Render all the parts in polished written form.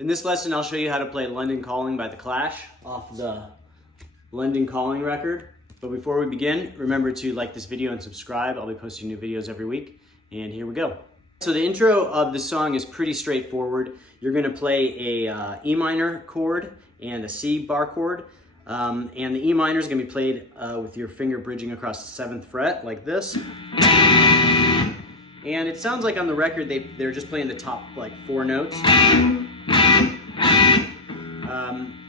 In this lesson, I'll show you how to play London Calling by The Clash off the London Calling record. But before we begin, remember to like this video and subscribe. I'll be posting new videos every week. And here we go. So the intro of the song is pretty straightforward. You're going to play a E minor chord and a C bar chord. And the E minor is going to be played with your finger bridging across the 7th fret like this. And it sounds like on the record they're just playing the top like 4 notes.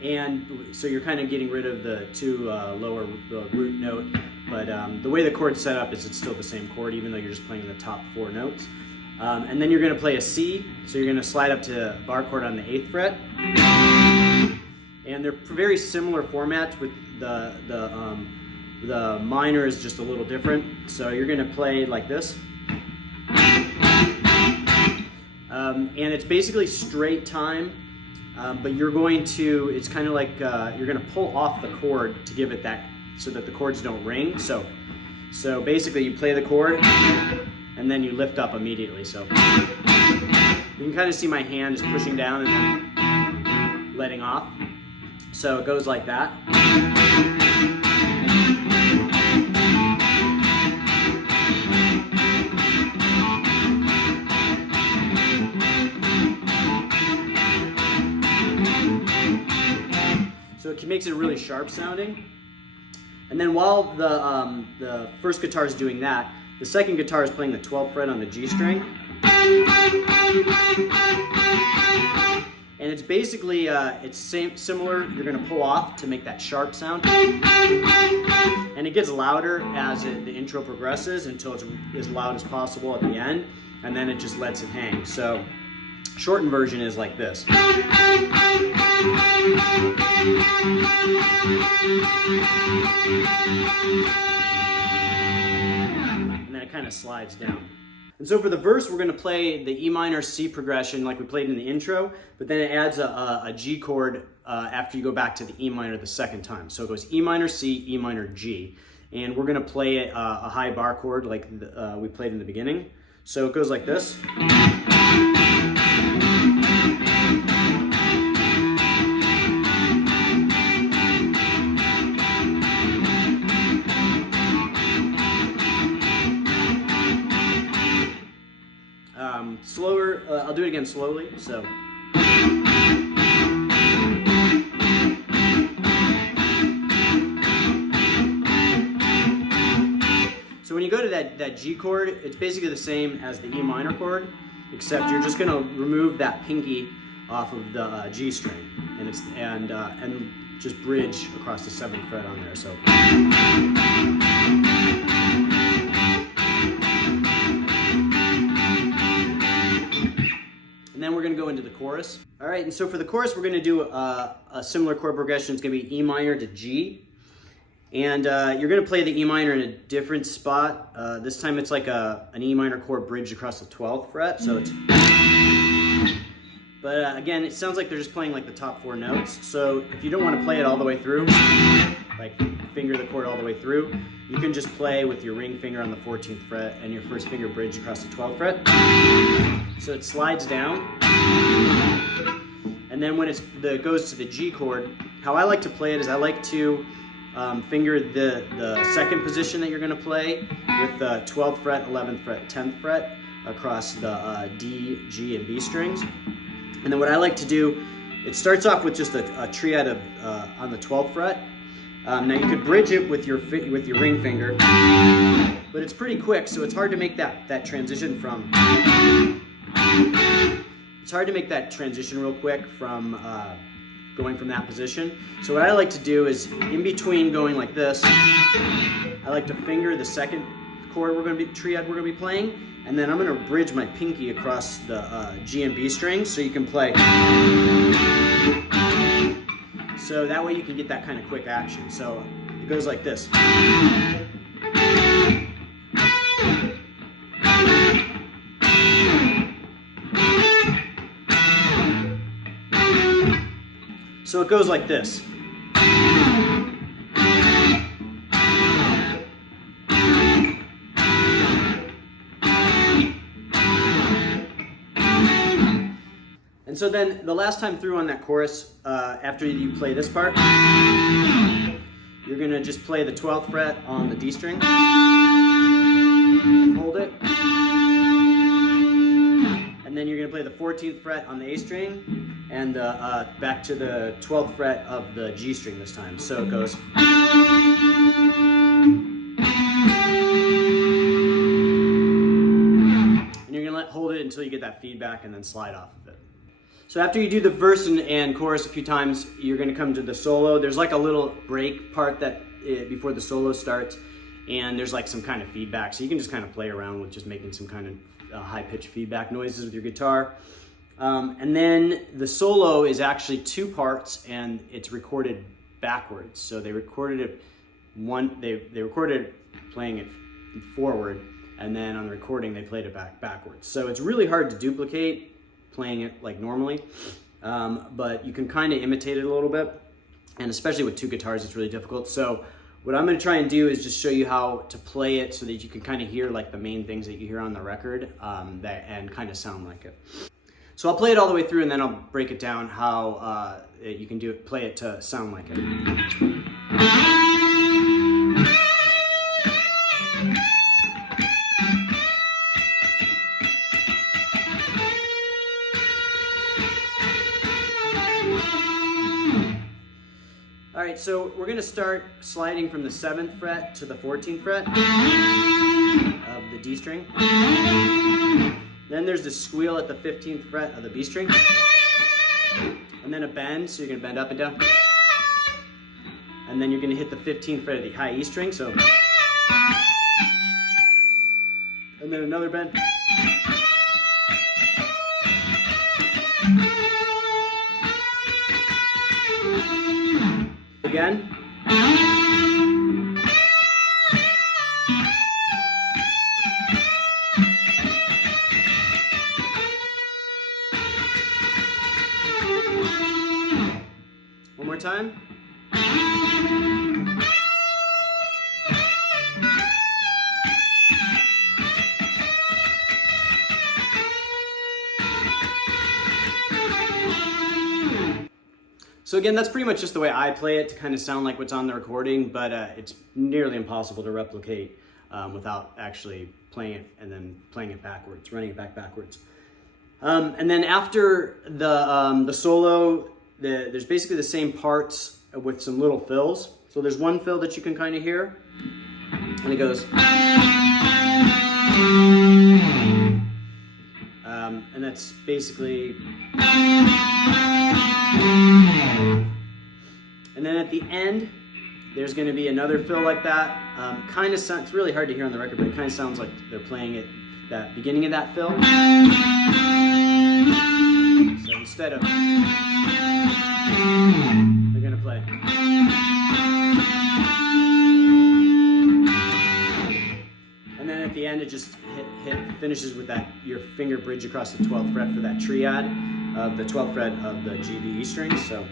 And so you're kind of getting rid of the 2 lower root note, but the way the chord's set up is it's still the same chord even though you're just playing the top 4 notes. And then you're going to play a C, so you're going to slide up to bar chord on the 8th fret. And they're very similar formats, with the minor is just a little different. So you're going to play like this. And it's basically straight time, but you're going to, it's kind of like you're going to pull off the chord to give it that, so that the chords don't ring. So basically you play the chord and then you lift up immediately. So you can kind of see my hand is pushing down and then letting off. So it goes like that. So it makes it really sharp sounding. And then while the first guitar is doing that, the second guitar is playing the 12th fret on the G string. And it's basically, it's similar. You're going to pull off to make that sharp sound. And it gets louder as the intro progresses until it's as loud as possible at the end. And then it just lets it hang. So shortened version is like this. And then it kind of slides down. And so for the verse, we're going to play the E minor C progression like we played in the intro, but then it adds a G chord after you go back to the E minor the second time. So it goes E minor C, E minor G. And we're going to play a high bar chord like we played in the beginning. So it goes like this. Slower, I'll do it again slowly, so. So when you go to that G chord, it's basically the same as the E minor chord, except you're just going to remove that pinky off of the G string, and just bridge across the 7th fret on there. So. And then we're going to go into the chorus. All right, and so for the chorus, we're going to do a similar chord progression. It's going to be E minor to G. And you're going to play the E minor in a different spot. This time it's like an E minor chord bridged across the 12th fret. So it's. But again, it sounds like they're just playing like the top 4 notes. So if you don't want to play it all the way through, like finger the chord all the way through, you can just play with your ring finger on the 14th fret and your first finger bridged across the 12th fret. So it slides down. And then when it goes to the G chord, how I like to play it is I like to finger the second position that you're going to play with the 12th fret, 11th fret, 10th fret across the D, G, and B strings. And then what I like to do, it starts off with just a triad of on the 12th fret. Now you could bridge it with your ring finger, but it's pretty quick, so it's hard to make that transition from. It's hard to make that transition real quick from going from that position. So what I like to do is, in between going like this, I like to finger the second chord triad we're going to be playing, and then I'm going to bridge my pinky across the G and B strings so you can play. So that way you can get that kind of quick action. So it goes like this. So it goes like this. so then the last time through on that chorus, after you play this part, you're going to just play the 12th fret on the D string and hold it. And then you're going to play the 14th fret on the A string and back to the 12th fret of the G string this time. So it goes. And you're going to hold it until you get that feedback and then slide off of it. So after you do the verse and chorus a few times, you're going to come to the solo. There's like a little break part that before the solo starts, and there's like some kind of feedback. So you can just kind of play around with just making some kind of high-pitched feedback noises with your guitar. And then the solo is actually two parts, and it's recorded backwards. So they recorded it they recorded playing it forward, and then on the recording they played it backwards. So it's really hard to duplicate playing it like normally, but you can kind of imitate it a little bit, and especially with two guitars it's really difficult. So what I'm going to try and do is just show you how to play it so that you can kind of hear like the main things that you hear on the record and kind of sound like it. So I'll play it all the way through, and then I'll break it down how you can play it to sound like it. All right, so we're gonna start sliding from the 7th fret to the 14th fret of the D string. Then there's the squeal at the 15th fret of the B string. And then a bend, so you're gonna bend up and down. And then you're gonna hit the 15th fret of the high E string, so. And then another bend. Again. One more time. So again, that's pretty much just the way I play it to kind of sound like what's on the recording, but it's nearly impossible to replicate without actually playing it and then playing it backwards, running it backwards. And then after the solo, there's basically the same parts with some little fills. So there's one fill that you can kind of hear, and it goes. And that's basically. And then at the end, there's going to be another fill like that. Kind of sounds, it's really hard to hear on the record, but it kind of sounds like they're playing it that beginning of that fill. So instead of, they're going to play. And then at the end, it just finishes with that your finger bridge across the 12th fret for that triad of the 12th fret of the G, B, E strings. So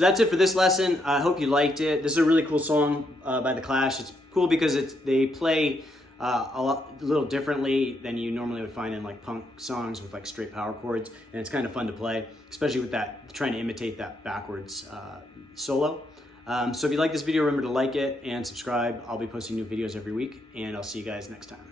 that's it for this lesson. I hope you liked it. This is a really cool song by The Clash. It's cool because they play a little differently than you normally would find in like punk songs with like straight power chords, and it's kind of fun to play, especially with that, trying to imitate that backwards solo. So if you like this video, remember to like it and subscribe. I'll be posting new videos every week, and I'll see you guys next time.